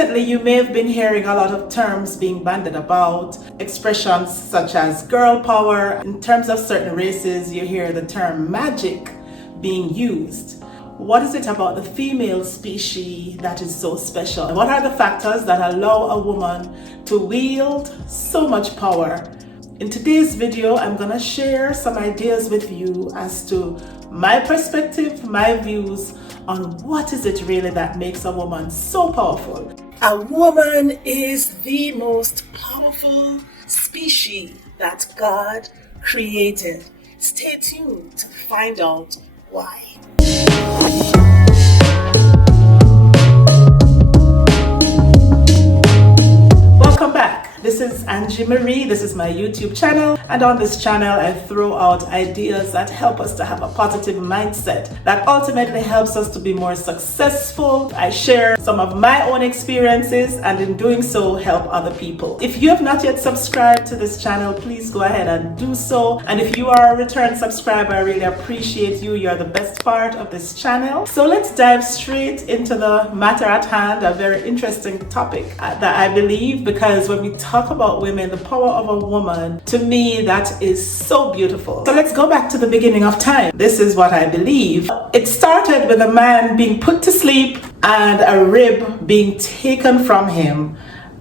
Recently, you may have been hearing a lot of terms being bandied about, expressions such as girl power. In terms of certain races, you hear the term magic being used. What is it about the female species that is so special? What are the factors that allow a woman to wield so much power? In today's video, I'm going to share some ideas with you as to my perspective, my views on what is it really that makes a woman so powerful. A woman is the most powerful species that God created. Stay tuned to find out why. Welcome back. This is Angie Marie. This is my YouTube channel, and on this channel I throw out ideas that help us to have a positive mindset that ultimately helps us to be more successful. I share some of my own experiences and in doing so help other people. If you have not yet subscribed to this channel, please go ahead and do so. And if you are a return subscriber, I really appreciate you. You're the best part of this channel. So let's dive straight into the matter at hand, a very interesting topic that I believe, because when we talk about women, the power of a woman, to me, that is so beautiful. So let's go back to the beginning of time. This is what I believe. It started with a man being put to sleep and a rib being taken from him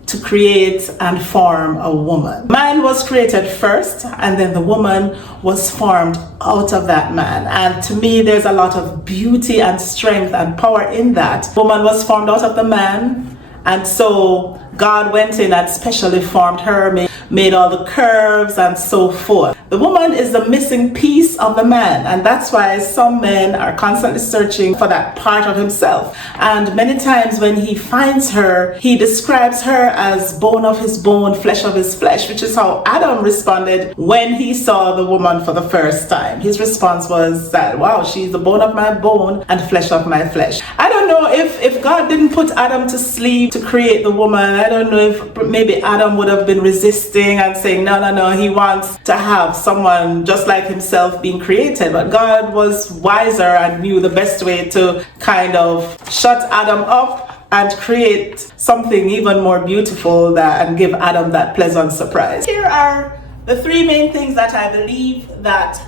to create and form a woman. Man was created first, and then the woman was formed out of that man. And to me, there's a lot of beauty and strength and power in that. Woman was formed out of the man, and so God went in and specially formed her, made all the curves and so forth. The woman is the missing piece of the man, and that's why some men are constantly searching for that part of himself. And many times when he finds her, he describes her as bone of his bone, flesh of his flesh, which is how Adam responded when he saw the woman for the first time. His response was that, wow, she's the bone of my bone and flesh of my flesh. I don't know if God didn't put Adam to sleep to create the woman. I don't know if maybe Adam would have been resisting and saying, no, he wants to have someone just like himself being created. But God was wiser and knew the best way to kind of shut Adam up and create something even more beautiful and give Adam that pleasant surprise. Here are the three main things that I believe that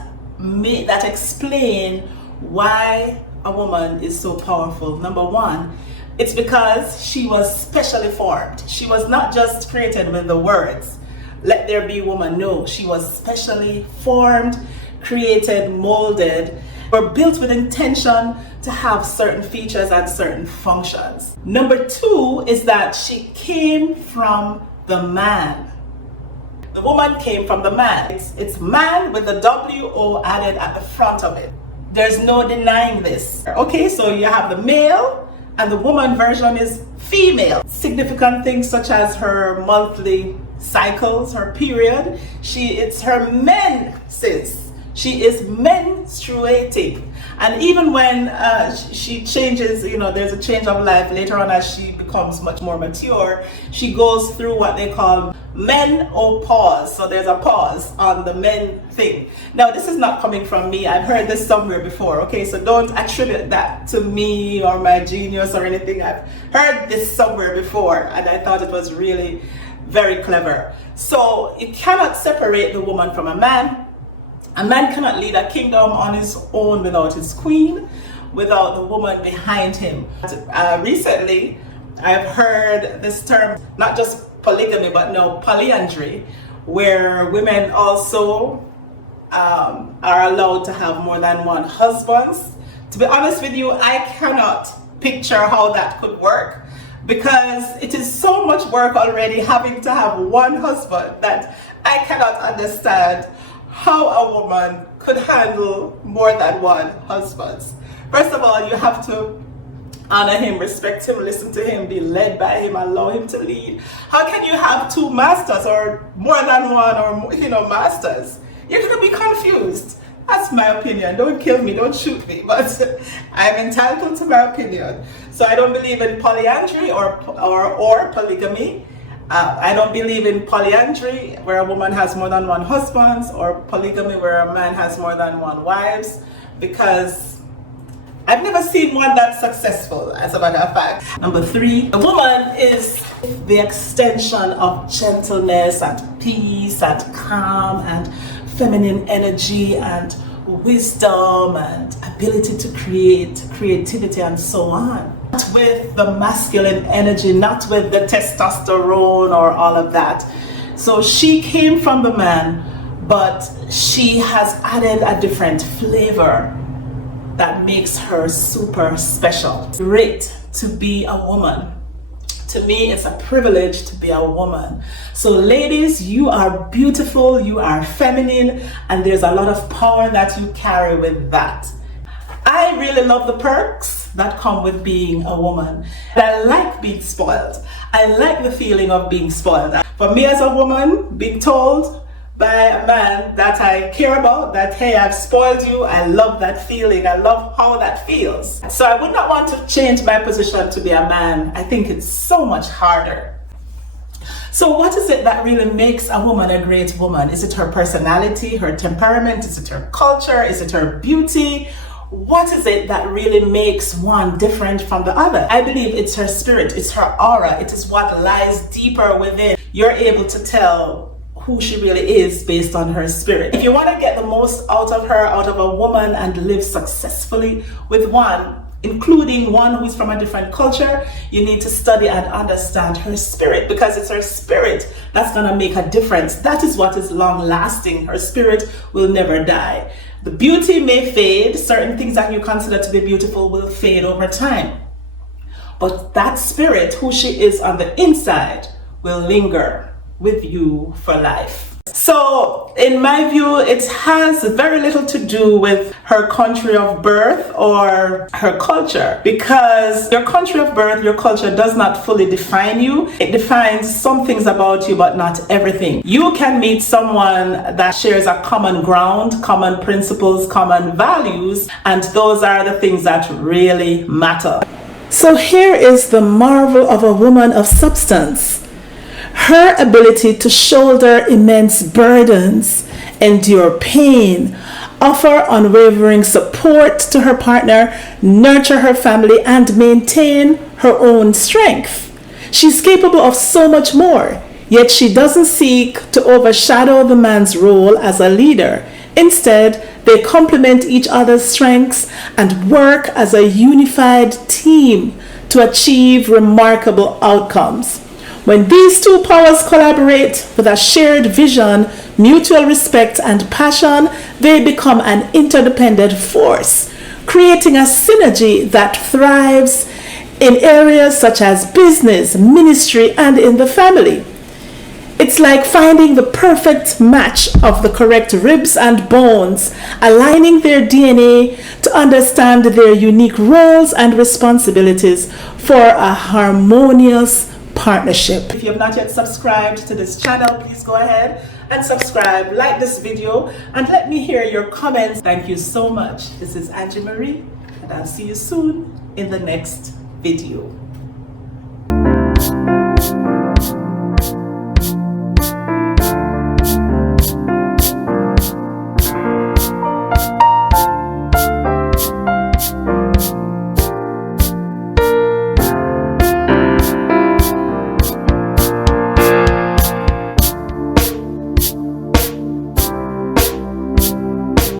explain why a woman is so powerful. Number one, it's because she was specially formed. She was not just created with the words, let there be woman. No, she was specially formed, created, molded, or built with intention to have certain features and certain functions. Number two is that she came from the man. The woman came from the man. It's man with the W-O added at the front of it. There's no denying this. Okay, so you have the male, and the woman version is female. Significant things such as her monthly cycles, her period, it's her menses. She is menstruating. And even when she changes, there's a change of life later on as she becomes much more mature, she goes through what they call menopause. So there's a pause on the men thing. Now, this is not coming from me. I've heard this somewhere before, okay? So don't attribute that to me or my genius or anything. I've heard this somewhere before, and I thought it was really very clever. So you cannot separate the woman from a man. A man cannot lead a kingdom on his own without his queen, without the woman behind him. Recently, I've heard this term, not just polygamy, but no, polyandry, where women also are allowed to have more than one husband. To be honest with you, I cannot picture how that could work, because it is so much work already having to have one husband that I cannot understand how a woman could handle more than one husband. First of all, you have to honor him, respect him, listen to him, be led by him, allow him to lead. How can you have two masters or more than one or masters? You're going to be confused. That's my opinion. Don't kill me, don't shoot me, but I'm entitled to my opinion. So I don't believe in polyandry or polygamy. I don't believe in polyandry, where a woman has more than one husband, or polygamy, where a man has more than one wives, because I've never seen one that's successful, as a matter of fact. Number 3, a woman is the extension of gentleness and peace and calm and feminine energy and wisdom and ability to create, creativity and so on. Not with the masculine energy, not with the testosterone or all of that. So she came from the man, but she has added a different flavor that makes her super special. Great to be a woman. To me, it's a privilege to be a woman. So ladies, you are beautiful, you are feminine, and there's a lot of power that you carry with that. I really love the perks that come with being a woman. I like being spoiled. I like the feeling of being spoiled. For me as a woman, being told by a man that I care about, that hey, I've spoiled you, I love that feeling. I love how that feels. So I would not want to change my position to be a man. I think it's so much harder. So what is it that really makes a woman a great woman? Is it her personality, her temperament? Is it her culture? Is it her beauty? What is it that really makes one different from the other? I believe it's her spirit, it's her aura, it is what lies deeper within. You're able to tell who she really is based on her spirit. If you want to get the most out of her, out of a woman, and live successfully with one, including one who's from a different culture, you need to study and understand her spirit, because it's her spirit that's going to make a difference. That is what is long lasting. Her spirit will never die. The beauty may fade. Certain things that you consider to be beautiful will fade over time. But that spirit, who she is on the inside, will linger with you for life. So in my view, it has very little to do with her country of birth or her culture, because your country of birth, your culture does not fully define you. It defines some things about you, but not everything. You can meet someone that shares a common ground, common principles, common values, and those are the things that really matter. So here is the marvel of a woman of substance. Her ability to shoulder immense burdens, endure pain, offer unwavering support to her partner, nurture her family, and maintain her own strength. She's capable of so much more, yet she doesn't seek to overshadow the man's role as a leader. Instead, they complement each other's strengths and work as a unified team to achieve remarkable outcomes. When these two powers collaborate with a shared vision, mutual respect, and passion, they become an interdependent force, creating a synergy that thrives in areas such as business, ministry, and in the family. It's like finding the perfect match of the correct ribs and bones, aligning their DNA to understand their unique roles and responsibilities for a harmonious partnership. If you have not yet subscribed to this channel, please go ahead and subscribe, like this video, and let me hear your comments. Thank you so much. This is Angie Marie, and I'll see you soon in the next video.